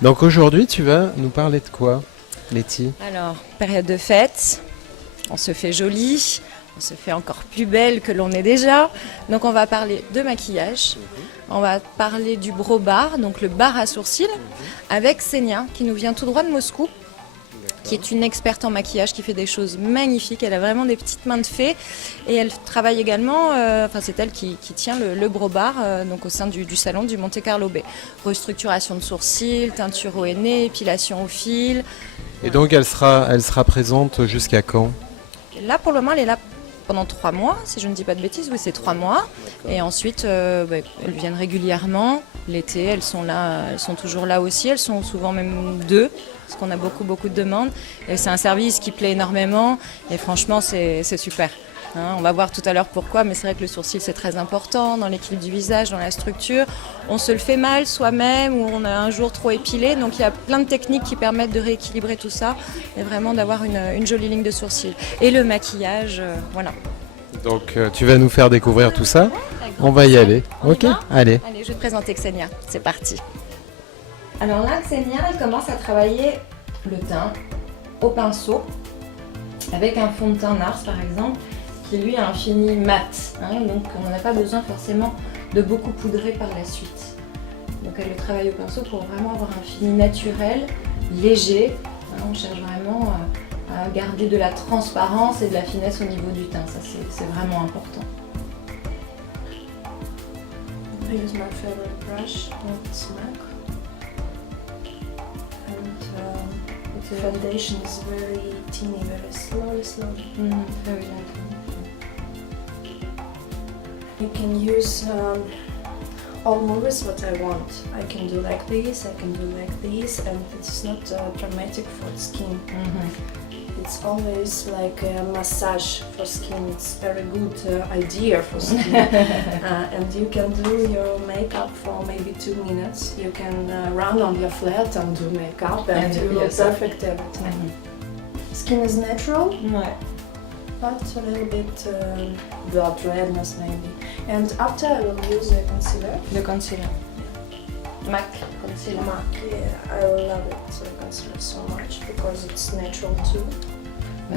Donc aujourd'hui, tu vas nous parler de quoi, Letty? Alors, période de fête, on se fait jolie, on se fait encore plus belle que l'on est déjà. Donc on va parler de maquillage, on va parler du Bro Bar, donc le bar à sourcils, avec Senia qui nous vient tout droit de Moscou, qui est une experte en maquillage, qui fait des choses magnifiques. Elle a vraiment des petites mains de fée et elle travaille également, c'est elle qui tient le Bro Bar, donc au sein du salon du Monte Carlo Bay. Restructuration de sourcils, teinture au henné, épilation au fil. Et donc elle sera présente jusqu'à quand? Là pour le moment elle est là pendant 3 mois, si je ne dis pas de bêtises, oui c'est 3 mois. Et ensuite elles viennent régulièrement. L'été elles sont là, elles sont toujours là aussi, elles sont souvent même 2. Parce qu'on a beaucoup de demandes. Et c'est un service qui plaît énormément et franchement c'est super. On va voir tout à l'heure pourquoi, mais c'est vrai que le sourcil c'est très important dans l'équilibre du visage, dans la structure. On se le fait mal soi-même ou on a un jour trop épilé, donc il y a plein de techniques qui permettent de rééquilibrer tout ça et vraiment d'avoir une jolie ligne de sourcil. Et le maquillage, voilà. Donc tu vas nous faire découvrir tout ça. On va y aller. Ok, allez. Allez, je vais te présenter Xenia, c'est parti. Alors là, Xenia, elle commence à travailler le teint au pinceau avec un fond de teint Nars par exemple qui lui a un fini mat, donc on n'a pas besoin forcément de beaucoup poudrer par la suite. Donc elle le travaille au pinceau pour vraiment avoir un fini naturel, léger. On cherche vraiment à garder de la transparence et de la finesse au niveau du teint, ça c'est vraiment important. I use my favorite brush, it's MAC. The foundation is very teeny, very slowly. Very light. You can use all movies what I want. I can do like this, I can do like this, and it's not dramatic for the skin. It's always like a massage for skin. It's very good idea for skin. And you can do your makeup for maybe 2 minutes. You can run on your flat and do makeup and you look perfect every time. Skin is natural, Ouais. but a little bit blood redness maybe. And after I will use a concealer. Le concealer. MAC concealer. MAC, yeah, I love it, concealer so much because it's natural too.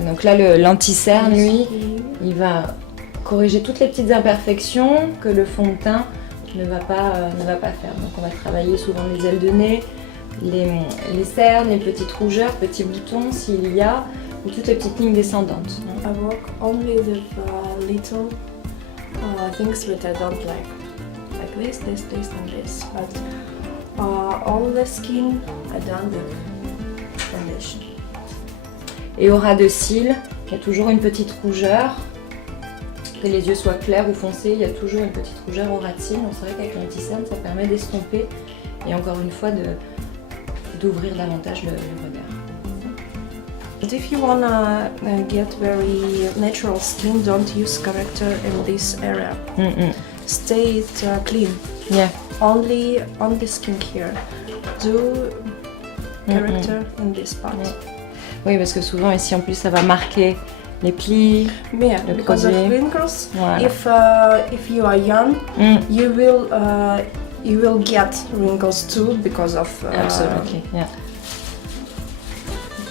Donc là, l'anti-cerne, lui, il va corriger toutes les petites imperfections que le fond de teint ne va pas faire. Donc on va travailler souvent les ailes de nez, les cernes, les petites rougeurs, petits boutons s'il y a, ou toutes les petites lignes descendantes. I work only with little things that I don't like this, and this. But all the skin I done with foundation. Et au ras de cils, il y a toujours une petite rougeur. Que les yeux soient clairs ou foncés, il y a toujours une petite rougeur au ras de cils. Donc c'est vrai qu'avec l'anti-cerne, ça permet d'estomper et encore une fois d'ouvrir davantage le regard. But if you wanna get very natural skin, don't use corrector in this area. Stay it clean. Yeah. Only on the skin here. Do corrector in this part. Oui, parce que souvent ici en plus ça va marquer les plis. Yeah, le because of produit. wrinkles. Voilà. If you are young, you will get wrinkles too because of Absolutely. Yeah.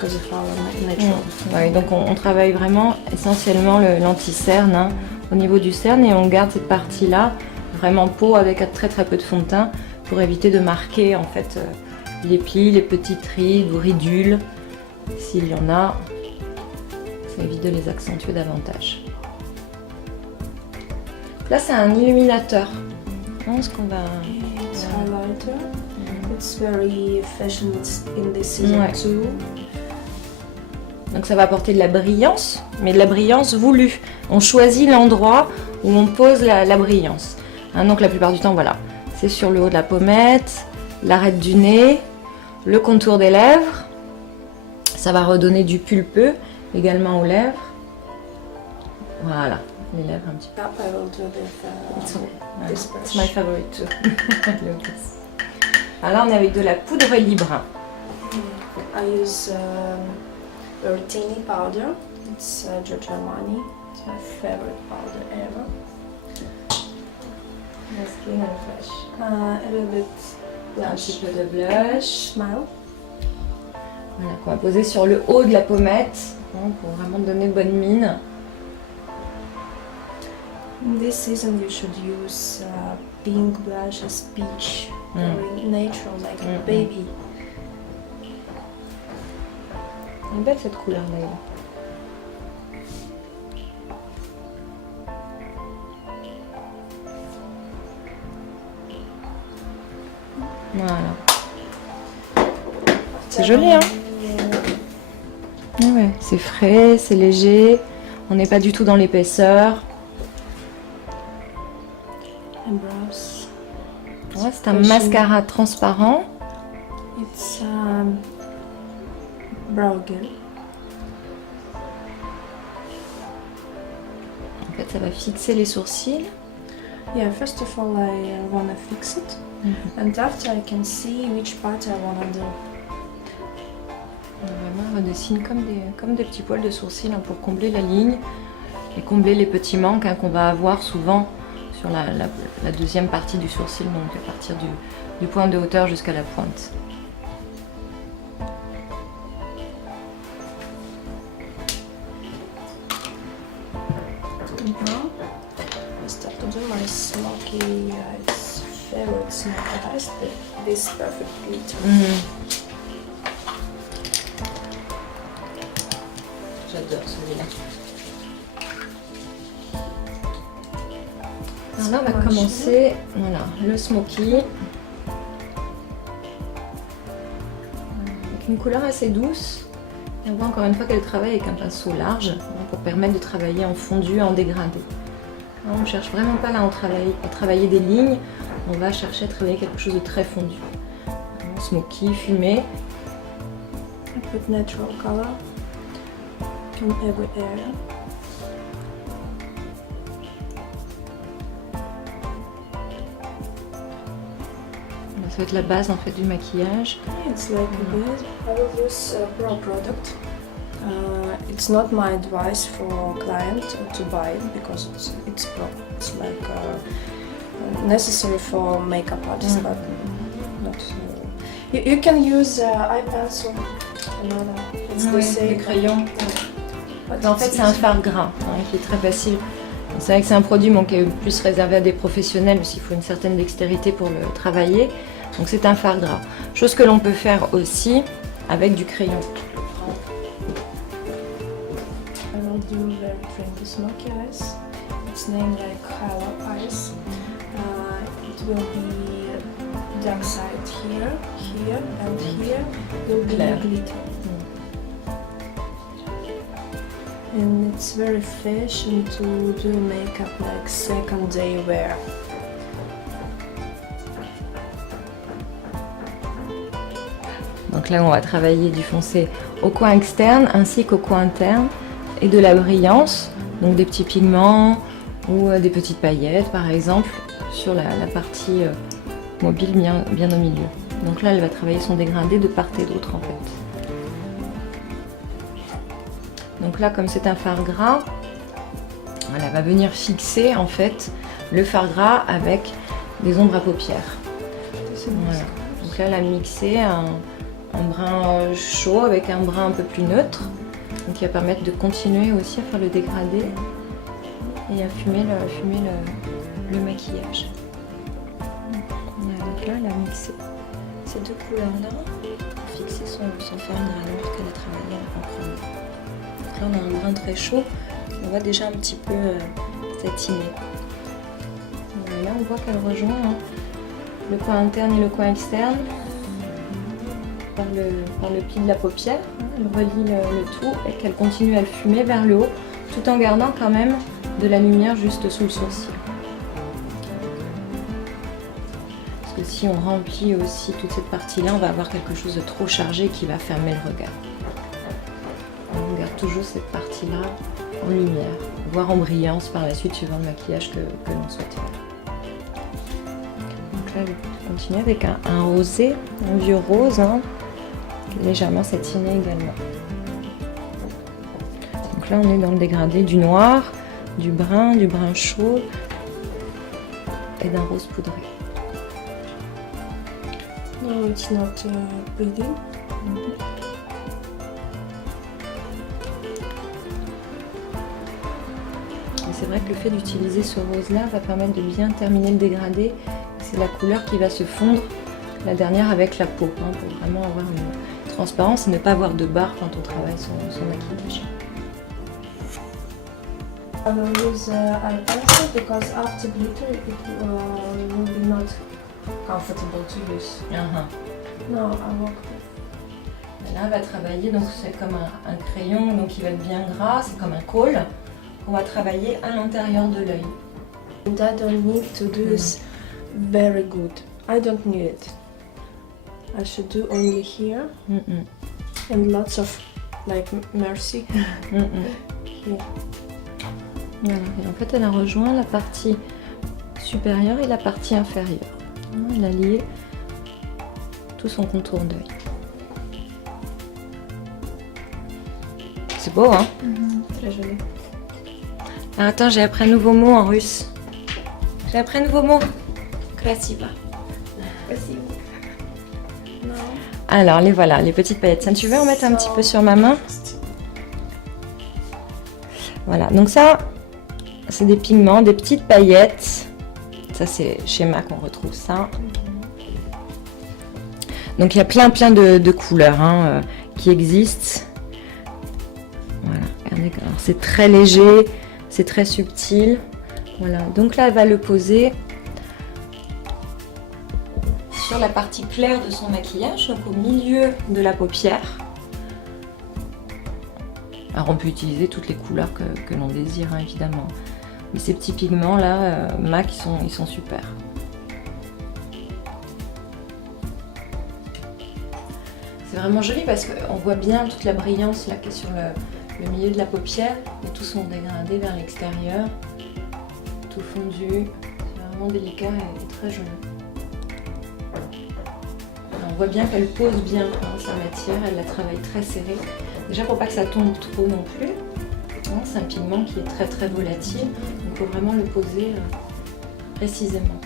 because of our natural. Oui, donc on travaille vraiment essentiellement l'anti-cerne au niveau du cerne et on garde cette partie-là vraiment peau avec très peu de fond de teint pour éviter de marquer en fait les plis, les petites rides ou ridules. S'il y en a, ça évite de les accentuer davantage. Là, c'est un illuminateur. Ce qu'on va... It's highlighter. It's very fashion in this season too. Donc ça va apporter de la brillance, mais de la brillance voulue. On choisit l'endroit où on pose la brillance. Donc la plupart du temps, voilà, c'est sur le haut de la pommette, l'arête du nez, le contour des lèvres. Ça va redonner du pulpeux également aux lèvres. Voilà, les lèvres un petit peu. I will do this brush. It's my favorite too. Look this. Alors là, on est avec de la poudre libre. I use very tiny powder. It's Giorgio Armani. It's my favorite powder ever. My skin and fresh. A little bit Un petit peu de blush. Smile. Voilà, qu'on va poser sur le haut de la pommette hein, pour vraiment donner bonne mine. In this season, you should use pink blush as peach, very natural, like a baby. Elle est belle cette couleur là. Voilà. C'est joli hein. Ouais, c'est frais, c'est léger. On n'est pas du tout dans l'épaisseur. Eyebrows. Ouais, c'est un mascara transparent. It's brow gel. En fait, ça va fixer les sourcils. Yeah, first of all, I wanna fix it, and after I can see which part I wanna do. On vraiment redessine comme des petits poils de sourcils hein, pour combler la ligne et combler les petits manques hein, qu'on va avoir souvent sur la deuxième partie du sourcil, donc à partir du point de hauteur jusqu'à la pointe. Now I start to do my smoky eyes, favorite smoky eyes, this perfect glitter. J'adore celui-là. Alors là, on va commencer voilà, le smoky. Avec une couleur assez douce. Et on voit encore une fois qu'elle travaille avec un pinceau large hein, pour permettre de travailler en fondu, en dégradé. Hein, on ne cherche vraiment pas là à travailler des lignes, on va chercher à travailler quelque chose de très fondu. Vraiment smoky, fumé. I put natural color in every area. Ça va être la base en fait du maquillage. It's like a base. I will use brow product. It's not my advice for client to buy it because it's pro. It's like necessary for makeup artists, but not. You can use eye pencil. Another. It's the same. Les crayons. But En fait, c'est un fard gras hein, qui est très facile. C'est vrai que c'est un produit bon, qui est plus réservé à des professionnels, parce qu'il faut une certaine dextérité pour le travailler. Donc c'est un fard gras. Chose que l'on peut faire aussi avec du crayon. I will do very trendy smoky eyes. It's named like Hala eyes. It will be dark side here, here, and here will be Claire. glitter. And it's very fashion to do makeup like second day wear. Donc là, on va travailler du foncé au coin externe ainsi qu'au coin interne et de la brillance, donc des petits pigments ou des petites paillettes par exemple sur la partie mobile bien au milieu. Donc là, elle va travailler son dégradé de part et d'autre en fait. Donc là, comme c'est un fard gras, elle va venir fixer en fait le fard gras avec des ombres à paupières. Voilà. Donc là, elle a mixé un brun chaud avec un brun un peu plus neutre, donc qui va permettre de continuer aussi à faire le dégradé et à fumer le maquillage. Voilà, donc là, elle a mixé ces deux couleurs-là pour fixer son fard gras noir qu'elle a travaillé en premier. Là, on a un brun très chaud, on voit déjà un petit peu satiné. Là, on voit qu'elle rejoint le coin interne et le coin externe par le pli de la paupière. Elle relie le tout et qu'elle continue à le fumer vers le haut, tout en gardant quand même de la lumière juste sous le sourcil. Parce que si on remplit aussi toute cette partie-là, on va avoir quelque chose de trop chargé qui va fermer le regard. On garde toujours cette partie-là en lumière, voire en brillance par la suite suivant le maquillage que l'on souhaite faire. Donc là, je vais continuer avec un rosé, un vieux rose, hein, légèrement satiné également. Donc là, on est dans le dégradé du noir, du brun chaud et d'un rose poudré. No, it's not bleeding. Et c'est vrai que le fait d'utiliser ce rose-là va permettre de bien terminer le dégradé. C'est la couleur qui va se fondre, la dernière, avec la peau, hein, pour vraiment avoir une transparence et ne pas avoir de barre quand on travaille son maquillage. I will use eye pencil because after glitter it will be not comfortable to use. No, I work. Là, on va travailler, donc c'est comme un crayon, donc il va être bien gras, c'est comme un col. On va travailler à l'intérieur de l'œil. And I don't need to do this very good. I don't need it. I should do only here and lots of like mercy. Here. Voilà. Et en fait, elle a rejoint la partie supérieure et la partie inférieure. Elle a lié tout son contour d'œil. C'est beau, hein? Très joli. Ah, attends, j'ai appris un nouveau mot en russe. J'ai appris un nouveau mot. Krasiva. Merci. Non. Alors, les voilà, les petites paillettes. Tiens, tu veux en mettre un petit peu sur ma main? Voilà, donc ça, c'est des pigments, des petites paillettes. Ça, c'est chez MAC, on retrouve ça. Donc, il y a plein de couleurs hein, qui existent. Voilà, regardez, alors c'est très léger, c'est très subtil. Voilà, donc là, elle va le poser sur la partie claire de son maquillage, donc au milieu de la paupière. Alors on peut utiliser toutes les couleurs que l'on désire, hein, évidemment. Mais ces petits pigments là, MAC, ils sont super. C'est vraiment joli parce qu'on voit bien toute la brillance là qui est sur le milieu de la paupière, et tout son dégradé vers l'extérieur, tout fondu. C'est vraiment délicat et très joli. On voit bien qu'elle pose bien hein, sa matière, elle la travaille très serrée. Déjà pour pas que ça tombe trop non plus. Hein, c'est un pigment qui est très très volatile, donc il faut vraiment le poser précisément.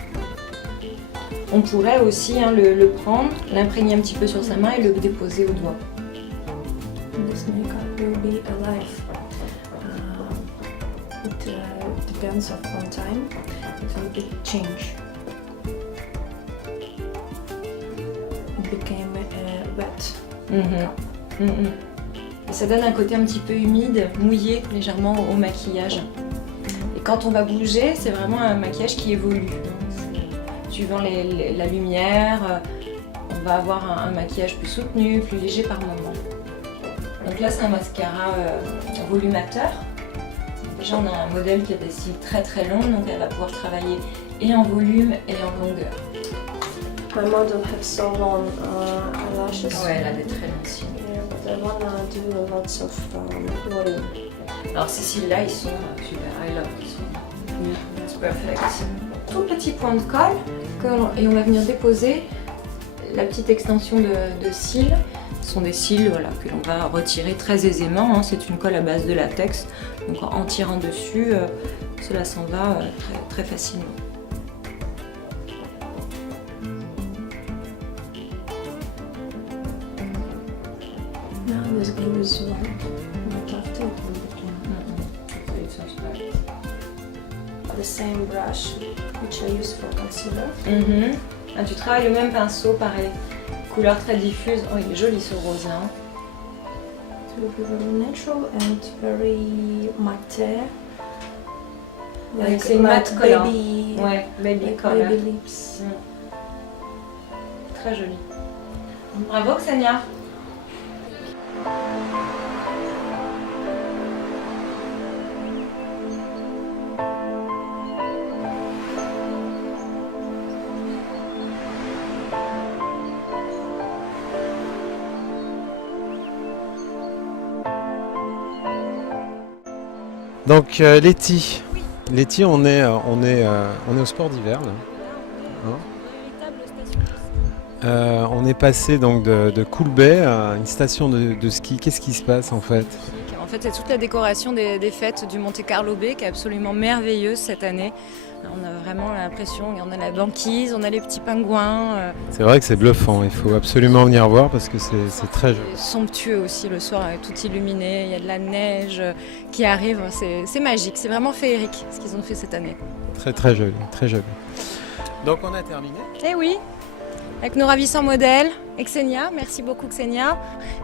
On pourrait aussi hein, le prendre, l'imprégner un petit peu sur sa main et le déposer au doigt. This makeup will be alive. It depends on time. It will be change. It became wet. Et ça donne un côté un petit peu humide, mouillé légèrement au maquillage. Et quand on va bouger, c'est vraiment un maquillage qui évolue. Suivant la lumière, on va avoir un maquillage plus soutenu, plus léger par moment. Donc là, c'est un mascara volumateur. Déjà, on a un modèle qui a des cils très très longs, donc elle va pouvoir travailler et en volume et en longueur. My model have so long eyelashes. Ouais, elle a des très longs cils. Yeah, but I wanna do lots of volume. Alors ces cils-là, ils sont super, I love, ils sont it's perfect. Tout petit point de colle, et on va venir déposer la petite extension de cils. Ce sont des cils voilà, que l'on va retirer très aisément, hein. C'est une colle à base de latex, donc en tirant dessus, cela s'en va très, très facilement. Now this glue is white, but after it will become the same brush which I use for concealer. Ah, tu travailles le même pinceau, pareil, couleur très diffuse. Oh, il est joli ce rose là. It will be very natural and very matte. C'est une matte color. Baby, Ouais, baby like color. baby lips. Très joli. Bravo Xenia. Donc Letty, on est au sport d'hiver là. On est passé donc de Coolbay à une station de ski. Qu'est-ce qui se passe en fait? En fait, c'est toute la décoration des fêtes du Monte Carlo Bay qui est absolument merveilleuse cette année. On a vraiment l'impression, on a la banquise, on a les petits pingouins. C'est vrai que c'est bluffant, il faut absolument venir voir parce que c'est très joli. C'est somptueux aussi le soir, avec tout illuminé, il y a de la neige qui arrive, c'est magique, c'est vraiment féerique ce qu'ils ont fait cette année. Très très joli, très joli. Donc on a terminé. Eh oui, avec nos ravissants modèles, et Xenia, merci beaucoup Xenia,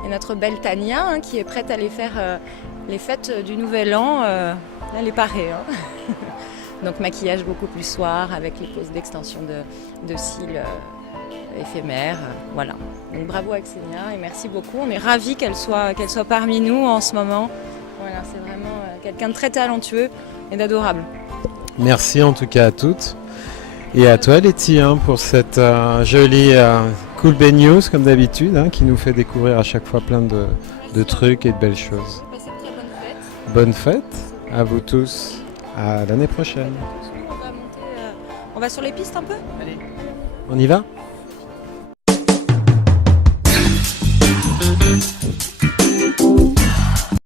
et notre belle Tania hein, qui est prête à aller faire les fêtes du Nouvel An, là elle est parée. Hein. Donc maquillage beaucoup plus soir avec les poses d'extension de cils éphémères, voilà. Donc bravo à Xenia et merci beaucoup, on est ravis qu'elle soit parmi nous en ce moment. Voilà, c'est vraiment quelqu'un de très talentueux et d'adorable. Merci en tout cas à toutes. Et à toi Letty hein, pour cette jolie Cool Bay News comme d'habitude hein, qui nous fait découvrir à chaque fois plein de trucs et de belles choses. Passez de très bonnes fêtes. Bonne fête à vous tous, à l'année prochaine. On va sur les pistes un peu ? On y va ?